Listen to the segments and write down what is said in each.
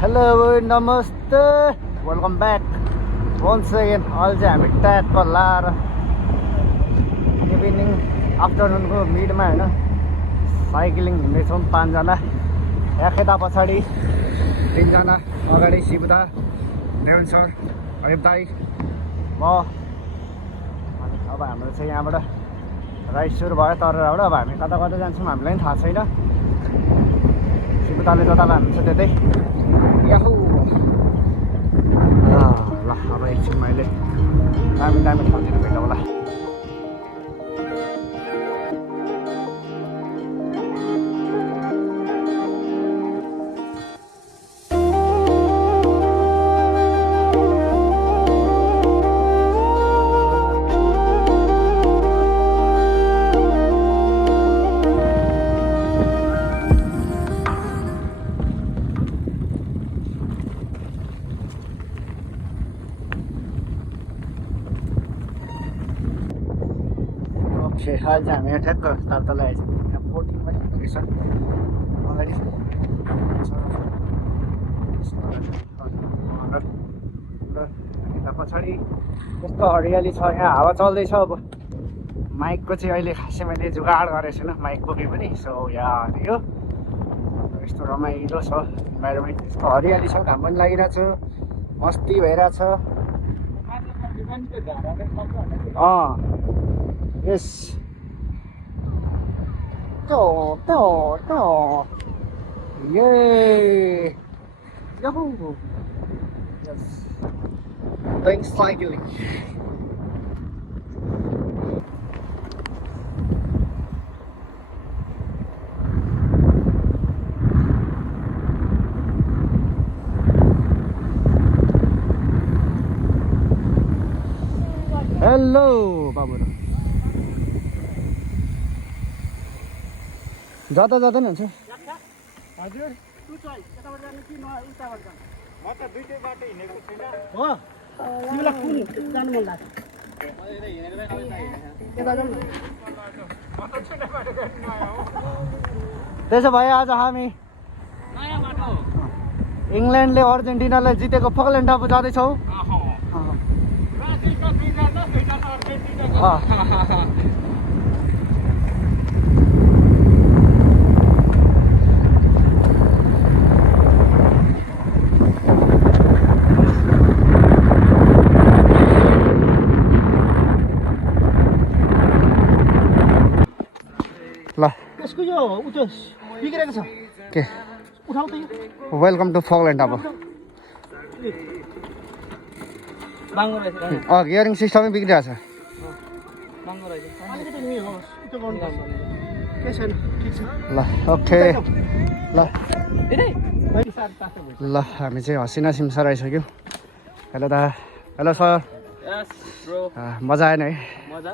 Hello नमस्ते welcome back once again अहिले चाहिँ हामी ट्यागको लाएर इभिनिङ आफ्टरनुनको मिडमा होइन साइक्लिङ हिँड्दैछौँ 5 जना याखेता पछाडि 3 जना अगाडि शिवदा देवनसर अरिफ दाई म अनि अब हाम्रो चाहिँ यहाँबाट राइड सुरु भयो तरबाट अब हामी कता कता जान्छौँ हामीलाई पनि थाहा छैन शिवदाले जता लानुहुन्छ त्यतै याहु ल अब एकछिन मैले दामी दामी ठाउँतिर भेटौँ होला हाल चाहिँ हामी यहाँ ठ्याक्क तल आएछ यहाँ बोटिङ पनि रहेछ अगाडि यता पछाडि कस्तो हरियाली छ यहाँ हावा चल्दैछ अब माइकको चाहिँ अहिले खासै मैले जुगाड गरेको छैन माइक बोके पनि सो यहाँ थियो यस्तो रमाइलो छ इन्भाइरोमेन्ट यस्तो हरियाली छ घाम पनि लागिरहेको छ मस्ती भइरहेछ यस Yay! Yahoo! Yes. Thanks cycling. Hello, Babu. जाँदा जाँदैन हुन्छ हजुर तु चाहिँ यताबाट जाने कि उताबाट जाने म त दुईटै बाटो हिँडेको छैन हो तिमीलाई कुन जानु मन लाग्छ त्यसो भए आज हामी नयाँ बाटो इङ्ल्यान्डले अर्जेन्टिनालाई जितेको फकल्यान्ड टापु जाँदैछौँ ल यसको यो उयो बिग्रेको छ के उठाउ त यो वेलकम टु फकल्यान्ड टापु बाङ्गो रहेछ गियरिङ सिस्टमै बिग्रिरहेको छ बाङ्गो रहेछ अलिकति नि हो उतो गर्नु पर्छ के छैन ठीक छ ल ओके ल धेरै ल हामी चाहिँ हसिना सिमसार आइसक्यौँ हेलो दा हेलो सर यस ब्रो मजा आएन है मजा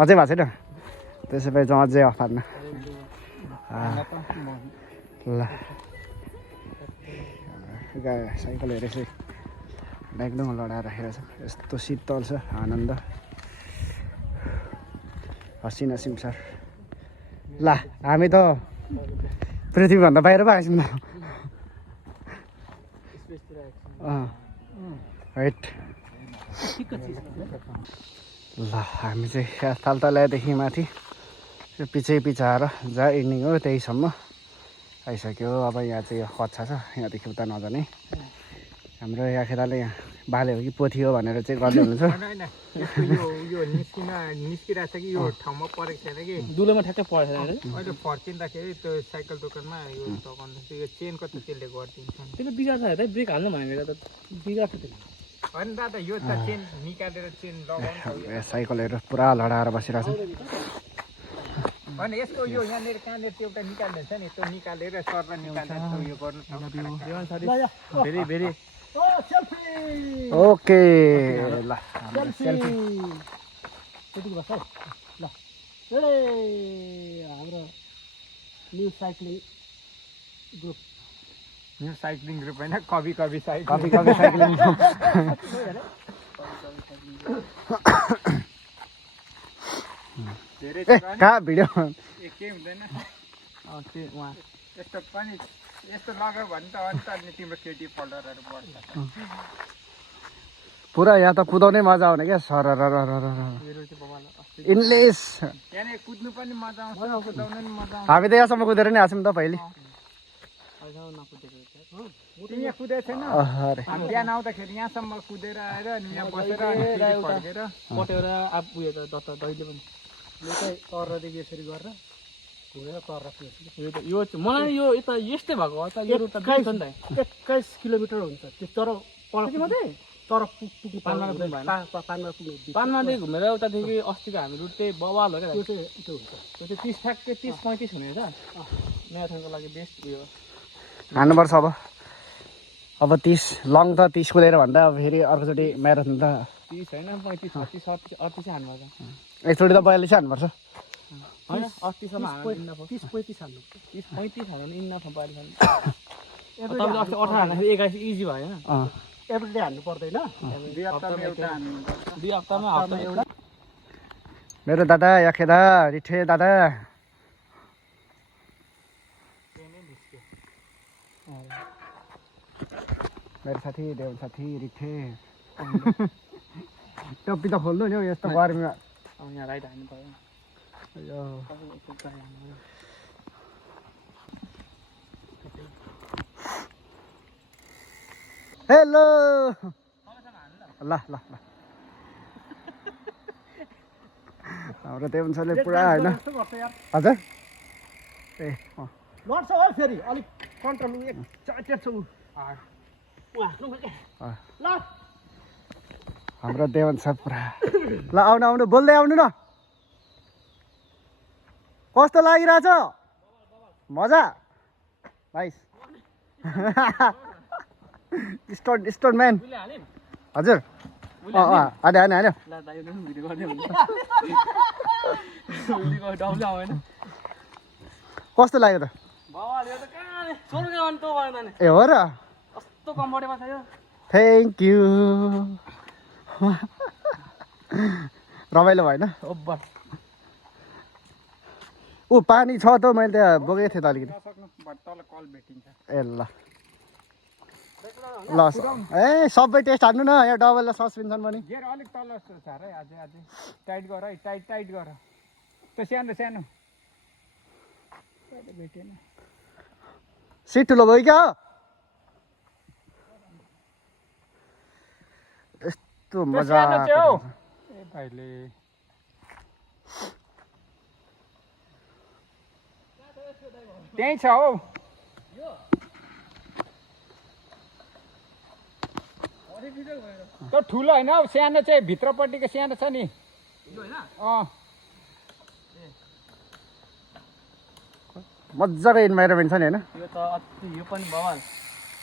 अझै भएको छैन त्यसो भए चाहिँ अझै अफ पार्न ल साइकल हेरेको एकदम लडाएर राखेको छ यस्तो शीतल छ आनन्द हसिना सिमसार ल हामी त पृथ्वीभन्दा बाहिर पो आएछौँ राइट ल हामी चाहिँ तालतलादेखि माथि पछि आएर जहाँ इन्डिङ हो त्यहीसम्म आइसक्यो अब यहाँ चाहिँ यो कच्छा छ यहाँदेखि उता नजाने हाम्रो यहाँ खेताले यहाँ बाले हो कि पोथी हो भनेर चाहिँ गर्दै हुनुहुन्छ निस्किरहेको छ कि यो ठाउँमा परेको छैन कि दुलोमा ठ्याक्कै परेको छैन अहिले फर्किँदाखेरि त्यो साइकल दोकानमा यो दोकानमा यो चेनको त त्यसले गरिदिन्छ त्यसले बिगार्छ हेर्दा ब्रेक हाल्नु भनेको त बिगार्छ त्यसले होइन दादा यो त चेन निकालेर चेन लगाउनु साइकलहरू पुरा लडाएर बसिरहेको छ होइन यसको यो यहाँनिर कहाँनिर त्यो एउटा निकाल्दैछ नि त्यो निकालेर सर्न निकालेर यो गर्नु भेरी भेरी ओके ल सेल्फी त्यतिको बस है ल हाम्रो न्यू साइक्लिङ ग्रुप होइन कवि साइक्लिङ ए कहाँ भिडियो के हुँदैन त्यो उहाँ यस्तो पनि यस्तो लाग्यो भने त अन्त अनि तिम्रो केटी फोल्डरहरू बढ्छ पुरा यहाँ त कुदाउनै मजा आउने क्या सर इन्लिस त्यहाँनिर कुद्नु पनि मजा आउँछ कुदाउनु पनि मजा आउँछ हामी त यहाँसम्म कुदेर नै आएको छौँ त पहिले तिमी यहाँ कुदेको छैन हामी बिहान आउँदाखेरि यहाँसम्म कुदेर आएर अनि यहाँ बसेर अनि फेरि फर्केर पटेर अब उयो त दत्त दैले पनि तरदेखि यसरी गरेर घुमेर तर यो मलाई यो यता यस्तै भएको हो त यो रुट त बिर्छ नि त 21 किलोमिटर हुन्छ त्यो तर मात्रै तर पुग्नु पानमादेखि घुमेर उतादेखि अस्तिको हामी रुट चाहिँ बवाल हो क्या त्यो चाहिँ त्यो हुन्छ त्यो चाहिँ 30 फ्याक्ट 30-35 हुने रहेछ म्याराथनको लागि बेस्ट उयो हान्नुपर्छ अब 30 लङ त 30 कुदेर भन्दा अब फेरि अर्कोचोटि म्याराथन त 30 होइन 35 36 38 हान्नुपर्छ एकचोटि त 42 हान्नुपर्छ होइन 38सम्म हान्नु 30 35 हाल्नु 30-35 हान्नु इन्नफ पारि हान्नु तपाईँले अस्ति 18 हान्दाखेरि 21 इजी भयो होइन एभ्रिडे हान्नु पर्दैन 2 हप्तामा एउटा हान्नुपर्छ 2 हप्तामा एउटा मेरो दादा याखेदा रिठे दादा मेरो साथी देवन साथी रिठे टप्पी त खोल्नु नि हौ यस्तो गर्मीमा अब यहाँ राइट हान्नु पर्यो हेलो ल ल ल हाम्रो देवन सरले पुरा होइन हजुर ए लड्छ हो फेरि अलिक कन्ट्रोल एक चाटेट छ ल हाम्रो देवन सर पुरा ल आउनु आउनु बोल्दै आउनु न कस्तो लागिरहेछ मजा नाइस स्टोन म्यान हजुर हान्यो हान्यो हान्यो कस्तो लाग्यो त ए हो र थ्याङ्क यू रमाइलो भएन ऊ पानी छ त मैले त्यहाँ बोकेको थिएँ त अलिकति तल कल भेटिन्छ ए ल ल ए सबै टेस्ट हान्नु न यहाँ डबल सस्पेन्सन पनि गियर अलिक तल छ है अझै अझै टाइट गर है टाइट गर त्यो सानो सानो भेटेन सिट ठुलो भयो क्या यस्तो मजा ए भाइले त्यही छ हौ त्यो ठुलो होइन हौ सानो चाहिँ भित्रपट्टिको सानो छ नि मजाको इन्भाइरोमेन्ट छ नि होइन यो त यो पनि बवाल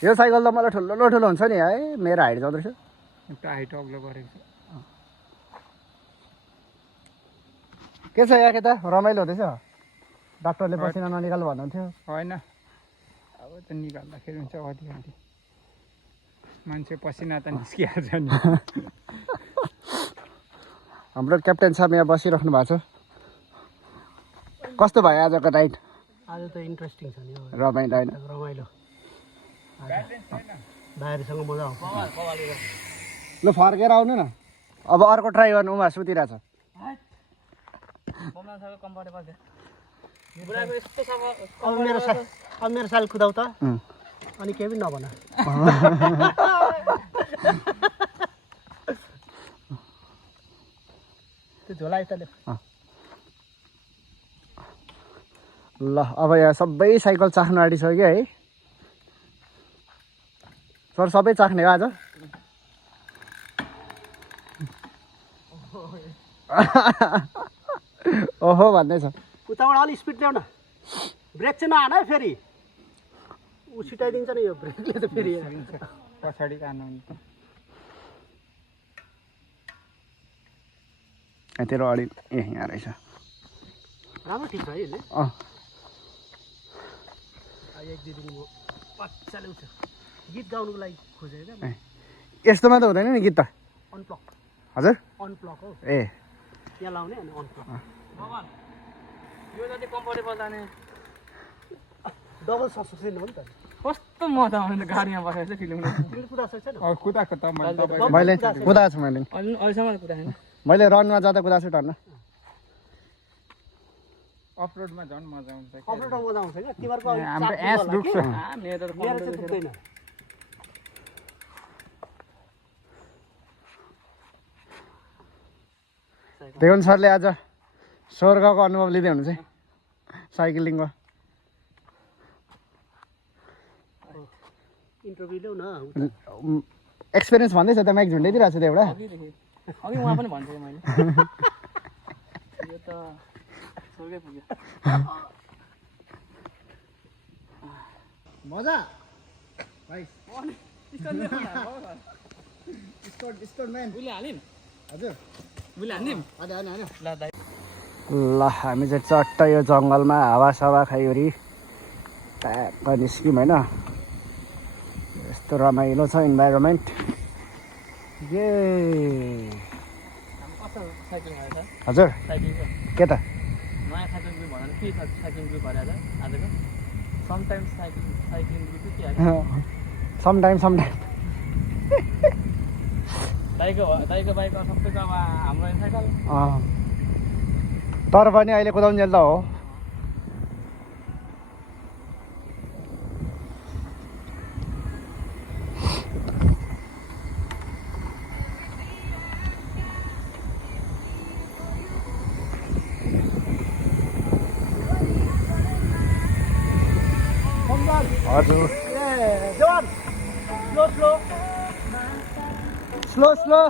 यो साइकल त मलाई ठुलो ठुलो हुन्छ नि है मेरो हाइट जाँदो रहेछ एउटा हाइट अग्लो गरेको छ के छ यहाँ त रमाइलो हुँदैछ डाक्टरले पसिना ननिकाल भन्नुहुन्थ्यो होइन अब त निकाल्दाखेरि हुन्छ कति मान्छे पसिना त निस्किहाल्छ नि हाम्रो क्याप्टेन साहब यहाँ बसिराख्नु भएको छ कस्तो भयो आजको नाइट आज त इन्ट्रेस्टिङ छ नि रमाइलो होइन रमाइलो भाइहरूसँग मजा आउँछ ल फर्केर आउनु न अब अर्को ट्राई गर्नु उमा सुतिरहेछ अब मेरो साल कुदाउ त अनि केही पनि नभन त्यो झोला यताले ल अब यहाँ सबै साइकल चाख्नु आँटिसक्यो है सर सबै चाख्ने हो आज ओहो भन्दैछ उताबाट अलिक स्पिड ल्याउ न ब्रेक चाहिँ नहान है फेरि ऊ छिटाइदिन्छ नि यो ब्रेकले त फेरि पछाडि कानु तेरो अडि ए यहाँ रहेछ राम्रो ठिक छ है यसले अँ एक दुई दिन म पच्चाले उठ्छ गीत गाउनुको लागि खोजेको क्या यस्तोमा त हुँदैन नि गीत त अनप्लक हजुर अनप्लक हो ए यहाँ लाउने अनि अनप्लक यो जति कम्फर्टेबल जाने डबल सब्सक्रिप्सन हो नि त कस्तो मजा आउने गाडीमा बसेर चाहिँ फिल्म तिमीले कुदाएको छैन कुदाएको त मैले तपाईँ मैले कुदाएको छु मैले अहिलेसम्म कुदाएन मैले रनमा जाँदा कुदाएको छु टर्न अफरोडमा झन् मजा आउँछ अफरोडमा मजा आउँछ क्या तिमीहरूको हाम्रो एस दुख्छ मेरो त मेरो चाहिँ पुग्दैन देवन सरले आज स्वर्गको अनुभव लिँदै हुनुहुन्छ है साइक्लिङको इन्टरभ्यू ल्याउ न एक्सपिरियन्स भन्दैछ त माइक झुन्डाइदिरहेको छु त एउटा अघि उहाँ पनि भन्छु मैले यो त स्वर्गै पुग्यो मजा भाइ स्टोर म्यान उसले हालिन् हजुर उसले हालिन् ल दाइ ल हामी चाहिँ चट्ट यो जङ्गलमा हावासावा खाइवरी ट्याक्क निस्क्यौँ होइन यस्तो रमाइलो छ इन्भाइरोमेन्ट ए कस्तो साइक्लिङ भएछ हजुर साइक्लिङ के त नयाँ साइक्लिङ ग्रुप भनेर के छ साइक्लिङ ग्रुप अरे आज आजको समटाइम्स साइक्लिङ ग्रुप के अरे समटाइम दाइको बाइक सबैको अब हाम्रो साइकल तर पनि अहिले कुदाउन्जेल त हो हजुर जवान स्लो स्लो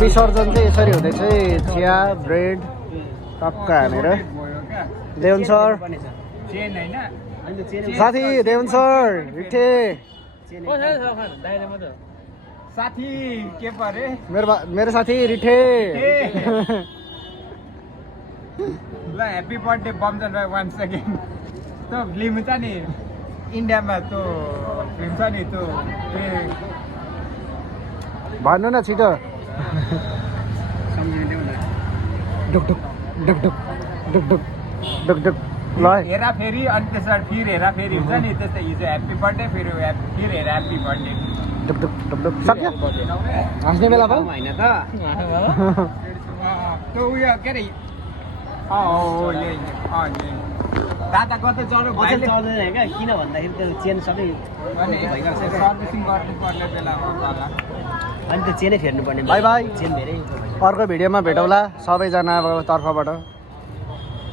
विसर्जन चाहिँ यसरी हुँदैछ चिया ब्रेड टक्क हानेर देवन सर चेन होइन साथी देवन सर रिठे साथी के परे मेरो साथी रिठे ल ह्याप्पी बर्थडे बमजन भाइ वान सेकेन्ड त्यो फिल्म छ नि इन्डियामा त्यो फिल्म छ नि त्यो भन्नु न छिटो ढुकढुक ढुकढुक ढुकढुक ढुकढुक ल हेराफेरि अनि त्यसबाट फेरि हेराफेरि हुन्छ नि त्यस्तै हिजो ह्याप्पी बर्थडे फेरि हेरा ह्याप्पी बर्थडे ढुकढुक ढुकढुक सक्यो हाँस्ने बेला भयो होइन त त्यो उयो के अरे दादा कतै चढ्नु भाइले चल्दैन क्या किन भन्दाखेरि त्यो चेन सबै सर्भिसिङ गर्नुपर्ने बेलामा होला अनि त्यो चेनै फेर्नुपर्ने बाई बाई चेन धेरै अर्को भिडियोमा भेटौँला सबैजना अब तर्फबाट